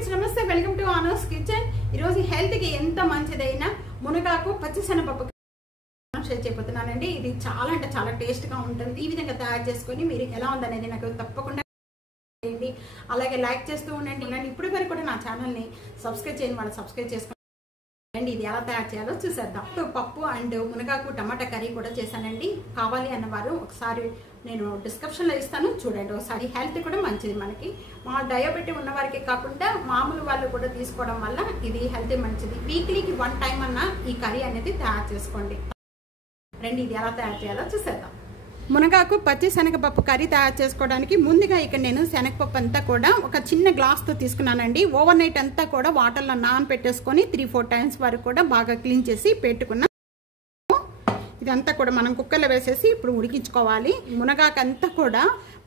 Friends నమస్తే welcome to ఆనోస్ kitchen. ఈ రోజు హెల్త్ కి ఎంత మంచిదైన మునగాకు పచ్చిశనగపప్పు షేర్ చేయబోతున్నానండి। ఇది చాలా అంటే చాలా టేస్ట్ గా ఉంటుంది। ఈ విధంగా తయారు చేసుకొని మీరు ఎలా ఉందనేది నాకు తప్పకుండా చేయండి, అలాగే లైక్ చేస్తూ ఉండండి। ఇప్పటి వరకు కూడా నా ఛానల్ ని సబ్స్క్రైబ్ చేయని వాళ్ళు సబ్స్క్రైబ్ చేసుకోండి। ఇది ఎలా తయారు చేయాలో చూసేద్దాం। పప్పు అండ్ మునగాకు టమాటా కర్రీ కూడా చేశానండి। కావాలి అన్నవారు ఒకసారి నేను డిస్క్రిప్షన్ లో ఇస్తాను, చూడండి ఒకసారి। హెల్త్ కూడా మంచిది మనకి, మా డయాబెటిక్ ఉన్న వారికి కాకుండా మామూలు వాళ్ళు కూడా తీసుకోవడం వల్ల ఇది హెల్త్ మంచిది। వీక్లీకి 1 టైం అన్నా ఈ కర్రీ అనేది తయారు చేసుకోండి। రండి ఇది ఎలా తయారు చేయాలో చూసేద్దాం। మునగాకు పచ్చి శనగపప్పు కర్రీ తయారు చేసుకోవడానికి ముందుగా ఇక్కడ నేను శనగపప్పు అంతా కూడా ఒక చిన్న గ్లాస్తో తీసుకున్నానండి। ఓవర్ నైట్ అంతా కూడా వాటర్లో నానబెట్టేసుకొని 3-4 టైమ్స్ వరకు కూడా బాగా క్లీన్ చేసి పెట్టుకున్నాను। ఇదంతా కూడా మనం కుక్కర్లో వేసేసి ఇప్పుడు ఉడికించుకోవాలి। మునగాకు అంతా కూడా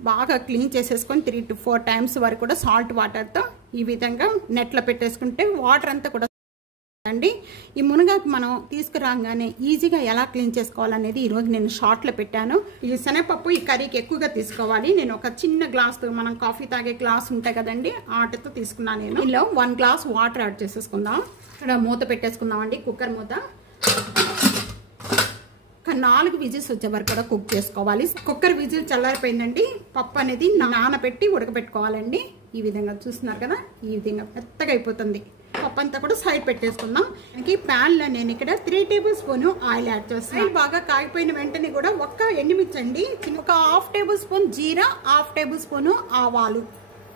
బాగా క్లీన్ చేసేసుకొని 3-4 టైమ్స్ వరకు కూడా సాల్ట్ వాటర్తో ఈ విధంగా నెట్లో పెట్టేసుకుంటే వాటర్ అంతా కూడా అండి। ఈ మునగాకు మనం తీసుకురాగానే ఈజీగా ఎలా క్లీన్ చేసుకోవాలనేది ఈరోజు నేను షార్ట్లో పెట్టాను। ఈ శనగపప్పు ఈ కర్రీకి ఎక్కువగా తీసుకోవాలి। నేను ఒక చిన్న గ్లాస్తో మనం కాఫీ తాగే గ్లాస్ ఉంటాయి కదండి, ఆటతో తీసుకున్నాను నేను। ఇందులో 1 గ్లాస్ వాటర్ యాడ్ చేసేసుకుందాం। ఇక్కడ మూత పెట్టేసుకుందామండి, కుక్కర్ మూత। 4 విజిల్స్ వచ్చే వరకు కూడా కుక్ చేసుకోవాలి। కుక్కర్ విజిల్ చల్లారిపోయిందండి। పప్పు అనేది నానబెట్టి ఉడకబెట్టుకోవాలండి। ఈ విధంగా చూస్తున్నారు కదా, ఈ విధంగా మెత్తగా అయిపోతుంది। పప్పు అంతా కూడా సైడ్ పెట్టేసుకుందాం। ప్యాన్ లో నేను ఇక్కడ 3 టేబుల్ స్పూన్ ఆయిల్ యాడ్ చేస్తాను। బాగా కాగిపోయిన వెంటనే కూడా ఒక్క ఎండుమిర్చి అండి, ఒక 1/2 టేబుల్ స్పూన్ జీరా, 1/2 టేబుల్ స్పూన్ ఆవాలు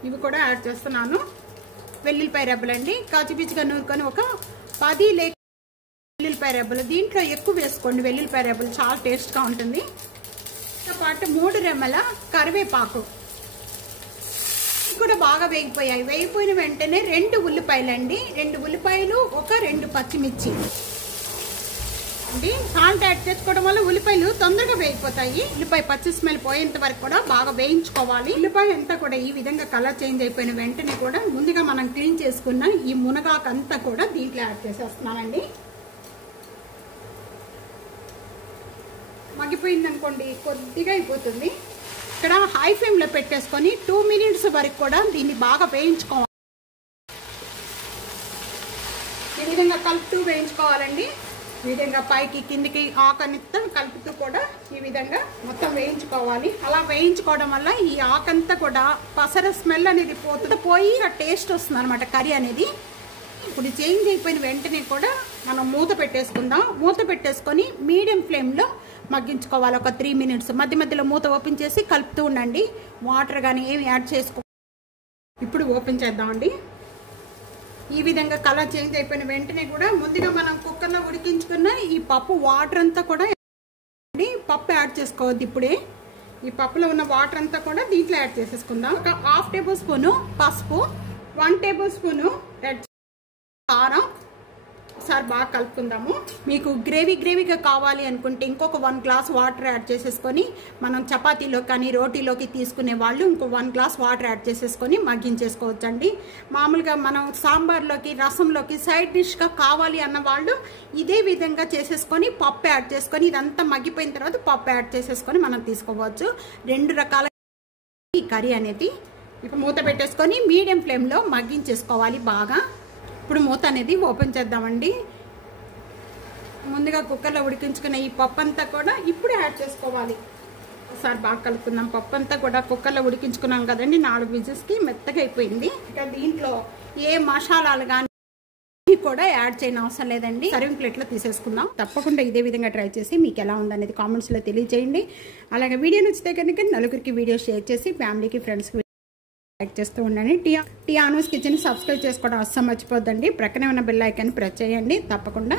ఇవి కూడా యాడ్ చేస్తున్నాను। వెల్లుల్లిపాయ రెబ్బలండి, కాచిపిచ్చిగా నూరుకొని ఒక 10 వెల్లుల్లిపాయ రెబ్బలు, దీంట్లో ఎక్కువ వేసుకోండి వెల్లుల్లిపాయ రెబ్బలు, చాలా టేస్ట్ గా ఉంటుంది। తో పాటు 3 రెమ్మల కరివేపాకు కూడా బాగా వేగిపోయాయి। వేగిపోయిన వెంటనే 2 ఉల్లిపాయలు అండి, 2 ఉల్లిపాయలు, ఒక 2 పచ్చిమిర్చి అండి। సాల్ట్ యాడ్ చేసుకోవడం వల్ల ఉల్లిపాయలు తొందరగా వేగిపోతాయి। ఉల్లిపాయ పచ్చి స్మెల్ పోయేంత వరకు కూడా బాగా వేయించుకోవాలి। ఉల్లిపాయ అంతా కూడా ఈ విధంగా కలర్ చేంజ్ అయిపోయిన వెంటనే కూడా ముందుగా మనం క్లీన్ చేసుకున్న ఈ మునగాకు అంతా కూడా దీంట్లో యాడ్ చేసేస్తున్నానండి। మగ్గిపోయింది అనుకోండి, కొద్దిగా అయిపోతుంది। ఇక్కడ హై ఫ్లేమ్ లో పెట్టేసుకొని 2 మినిట్స్ వరకు కూడా దీన్ని బాగా వేయించుకోవాలి। ఈ విధంగా కలుపుతూ వేయించుకోవాలండి। ఈ విధంగా పైకి కిందికి ఆకంతా కలుపుతూ కూడా ఈ విధంగా మొత్తం వేయించుకోవాలి। అలా వేయించుకోవడం వల్ల ఈ ఆకంతా కూడా పసర స్మెల్ అనేది పోయి టేస్ట్ వస్తుంది అనమాట కర్రీ అనేది। ఇప్పుడు చేంజ్ అయిపోయిన వెంటనే కూడా మనం మూత పెట్టేసుకుందాం। మూత పెట్టేసుకొని మీడియం ఫ్లేమ్లో మగ్గించుకోవాలి ఒక 3 మినిట్స్। మధ్య మధ్యలో మూత ఓపెన్ చేసి కలుపుతూ ఉండండి, వాటర్ కానీ ఏమి యాడ్ చేసుకో। ఇప్పుడు ఓపెన్ చేద్దామండి। ఈ విధంగా కలర్ చేంజ్ అయిపోయిన వెంటనే కూడా ముందుగా మనం కుక్కర్లో ఉడికించుకున్న ఈ పప్పు వాటర్ అంతా కూడా పప్పు యాడ్ చేసుకోవద్దు ఇప్పుడే। ఈ పప్పులో ఉన్న వాటర్ అంతా కూడా దీంట్లో యాడ్ చేసేసుకుందాం। ఒక 1/2 టేబుల్ స్పూన్ పసుపు, 1 టేబుల్ స్పూన్ రెడ్ కారం, ఒకసారి బాగా కలుపుకుందాము। మీకు గ్రేవీగా కావాలి అనుకుంటే ఇంకొక 1 గ్లాస్ వాటర్ యాడ్ చేసేసుకొని మనం చపాతీలో కానీ రోటీలోకి తీసుకునే వాళ్ళు ఇంకో 1 గ్లాస్ వాటర్ యాడ్ చేసేసుకొని మగ్గించేసుకోవచ్చండి। మామూలుగా మనం సాంబార్లోకి రసంలోకి సైడ్ డిష్గా కావాలి అన్న వాళ్ళు ఇదే విధంగా చేసేసుకొని పప్పు యాడ్ చేసుకొని ఇదంతా మగ్గిపోయిన తర్వాత పప్పు యాడ్ చేసేసుకొని మనం తీసుకోవచ్చు। 2 రకాల ఈ కర్రీ అనేది ఇక మూత పెట్టేసుకొని మీడియం ఫ్లేమ్లో మగ్గించేసుకోవాలి బాగా। ఇప్పుడు మూత అనేది ఓపెన్ చేద్దామండి। ముందుగా కుక్కర్లో ఉడికించుకున్న ఈ పప్పు అంతా కూడా ఇప్పుడు యాడ్ చేసుకోవాలి। ఒకసారి బాగా కలుపుకుందాం। పప్పు అంతా కూడా కుక్కర్లో ఉడికించుకున్నాం కదండి, 4 విజిల్స్కి మెత్తగా అయిపోయింది। ఇక దీంట్లో ఏ మసాలాలు కానీ కూడా యాడ్ చేయని అవసరం లేదండి। సర్వింగ్ ప్లేట్లో తీసేసుకుందాం। తప్పకుండా ఇదే విధంగా ట్రై చేసి మీకు ఎలా ఉందనేది కామెంట్స్లో తెలియజేయండి। అలాగే వీడియో నచ్చితే కనుక నలుగురికి వీడియో షేర్ చేసి ఫ్యామిలీకి ఫ్రెండ్స్కి లైక్ చేస్తూ ఉండండి। టీ ఆనోస్ కిచెన్ సబ్స్క్రైబ్ చేసుకోవడం అస్సలు మర్చిపోద్దండి। ప్రక్కనే ఉన్న బెల్ ఐకాన్ ప్రెస్ చేయండి తప్పకుండా।